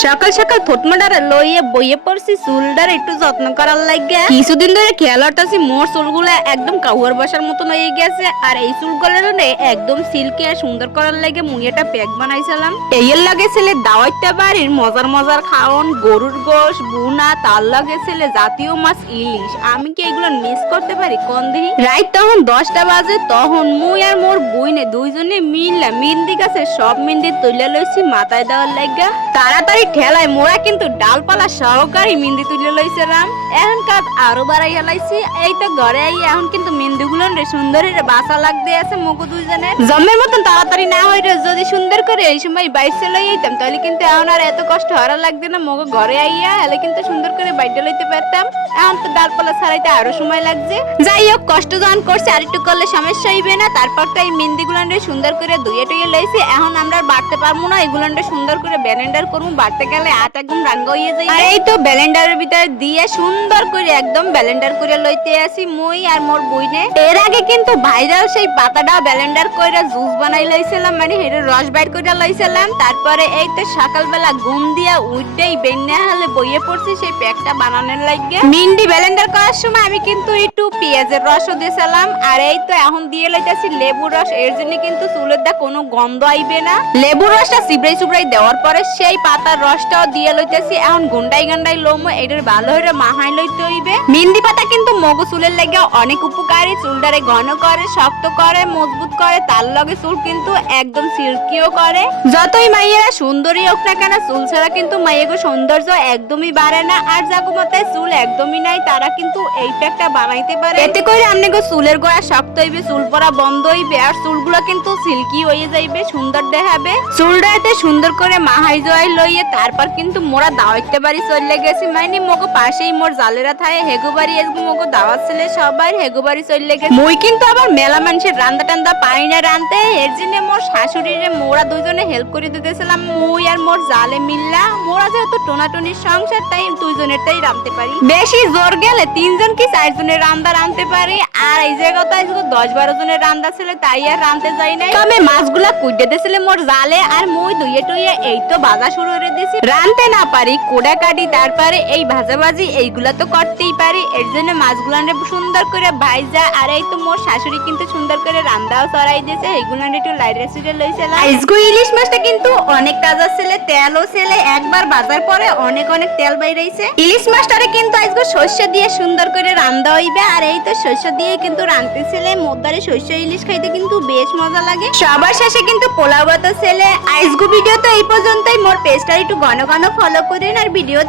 সকাল সকাল থটমাটারে লইয়ে বইয়ে পড়ছি চুলটার একটু যত্ন করার লাগে। কিছুদিন ধরে খেয়াল হতাছি মোর চুলগুলো একদম কাউয়ার বসার মতন হয়ে গেছে। আর এই চুলগুলো একদম সিল্কি আর সুন্দর করার লাগে মুই একটা প্যাক বানাইছিলাম। এর লাগে ছেলে দাওয়াইটা বাড়ির মজার মজার খাওন, গরুর গোশ বুনা, তার লাগে ছেলে জাতীয় মাছ ইলিশ। আমি কি এগুলো মিস করতে পারি কোন দিন? রাইট তখন 10টা বাজে। তখন মুই আর মোর বইনে দুইজনে মিললা মেহেন্দি গাছে সব মেহেন্দি তুলে লইছি মাথায় দেওয়ার লাগা। তাড়াতাড়ি ঠেলায় মোরা কিন্তু ডালপালা সহকারী মেহেন্দি তুলে লইছিলাম। এখন কাজ আরো বাড়াই হেলাইছি। এই তো ঘরে আই এখন কিন্তু মেহেন্দি গুলো সুন্দর বাসা লাগতে আছে মুগো দুইজনে জমের মতন তাড়াতাড়ি না হইরে যদি সুন্দর করে এই সময় বাইসে লই আইতাম তাহলে কিন্তু এখন আর এত কষ্ট হরা লাগবে না। মুগো ঘরে আইয়া এলে কিন্তু সুন্দর করে বাইরে লইতে পারতাম। এখন তো ডালপালা ছাড়াইতে আরো সময় লাগছে। যাই হোক কষ্ট যখন করছে আর একটু করলে সমস্যা হইবে না। তারপর তো এই মেহেন্দি গুলো সুন্দর করে ধুয়ে টুয়ে লইছি। এখন আমরা বাড়তে পারবো না, এগুলো সুন্দর করে ব্লেন্ডার করবো। বাড়তে গেলে হাত একদম রাঙ্গা হয়ে যায়। আর এই তো ব্লেন্ডারের ভিতরে দিয়ে সুন্দর করে একদম ব্লেন্ডার করে লইতে আসি মুই আর মোর বইনে। এর আগে কিন্তু ভাইরাল সেই পাতাটা ব্লেন্ডার করে জুস বানাই লইছিলাম, মানে এর রস বাইর করে লইছিলাম। তারপরে এই তো সকালবেলা ঘুম দিয়া উঠেই বেন্না হলে বইয়ে পড়ছি সেই প্যাকটা বানানোর লাগে। মেহেন্দি ব্লেন্ডার করার সময় আমি কিন্তু একটু পেঁয়াজের রসও দিয়েছিলাম। আর এই তো এখন দিয়ে লইতেছি লেবুর রস। এর জন্য কিন্তু চুলের দা কোনো গন্ধ আইবে না। লেবুর রসটা চিবড়াই চিবড়াই দেওয়ার পরে সেই পাতার রসটাও দিয়ে লইতেছি। এখন গুন্ডাই গান্ডাই লোমো এটার ভালো হয়ে মাহাই লইতে হইবে। মেহেন্দি পাতা কিন্তু মগো চুলের লাগে অনেক উপকারী। চুলটারে ঘন করে, শক্ত করে, মজবুত করে। তার লগে চুল কিন্তু একদম সিল্কিও করে। যতই মাইয়েরা সুন্দরী হোক না কেন চুল ছাড়া কিন্তু মাইয়েগো সৌন্দর্য একদমই বাড়ে না। আর যাগো মাথায় চুল একদমই নাই তারা কিন্তু এই প্যাকটা বানাইতে পারে। এতে করে আপনাকে চুলের গোড়া শক্ত হইবে, চুল পড়া বন্ধ হইবে, আর চুলগুলো কিন্তু সিল্কি হয়ে যাইবে, সুন্দর দেখাবে। চুলটা এতে সুন্দর করে মাহাই জয় লইয়ে তারপর কিন্তু মোরা দাওয়াইতে বাড়ি চলে গেছি। মানে মগো পাশেই মোর জালেরা থাকে হেগো বাড়ি এসবো মগো দাওয়াত ছেলে সবাই হেগো বাড়ি চলে গেছে। মই কিন্তু আবার মেলা মানুষের রান্দা টান্দা পারি না রানতে। এর জন্য মোর শাশুড়িরে মোরা দুইজনে হেল্প করে দিতেছিলাম মুই আর মোর জালে মিল্লা। মোরা যেহেতু টোনাটনির সংসার তাই দুইজনের তাই রাঁধতে পারি। বেশি জোর গেলে 3জন কি 4জনের রান্দা রাঁধতে পারি। আর এই জায়গাটায় শুধু 10-12 জনের রান্দা ছিল তাই আর রাঁধতে যাই নাই। তবে মাছগুলা কুইটে দিয়েছিল মোর জালে আর মই ধুয়ে টুইয়ে এই তো ভাজা শুরু করে দিয়েছি। রাঁধতে না পারি কোড়া কাটি, তারপরে এই ভাজাভাজি এইগুলা তো করতেই পারি। এর জন্য মাছগুলা সুন্দর করে ভাইজা। আর এই তো মোর শাশুড়ি কিন্তু সুন্দর করে রান্দাও চড়াই দিয়েছে। এইগুলো একটু লাইরে সিটে লইছিলাম। আজকে ইলিশ মাছটা কিন্তু অনেক তাজা ছিল, তেলও ছিল। একবার বাজার পরে অনেক অনেক তেল বাইরেছে। ইলিশ মাছটারে কিন্তু আজকে শস্য দিয়ে সুন্দর করে রান্দা হইবে। আর এই তো শস্য দিয়ে কিন্তু রাঁধতেছিলে। মোদ্দারে শস্য ইলিশ খাইতে কিন্তু বেশ মজা লাগে। সবার শেষে কিন্তু পোলাও ভাত ছেলে। আজকে ভিডিও তো এই পর্যন্তই। মোর পেজটা একটু ঘন ঘন ফলো করেন আর ভিডিও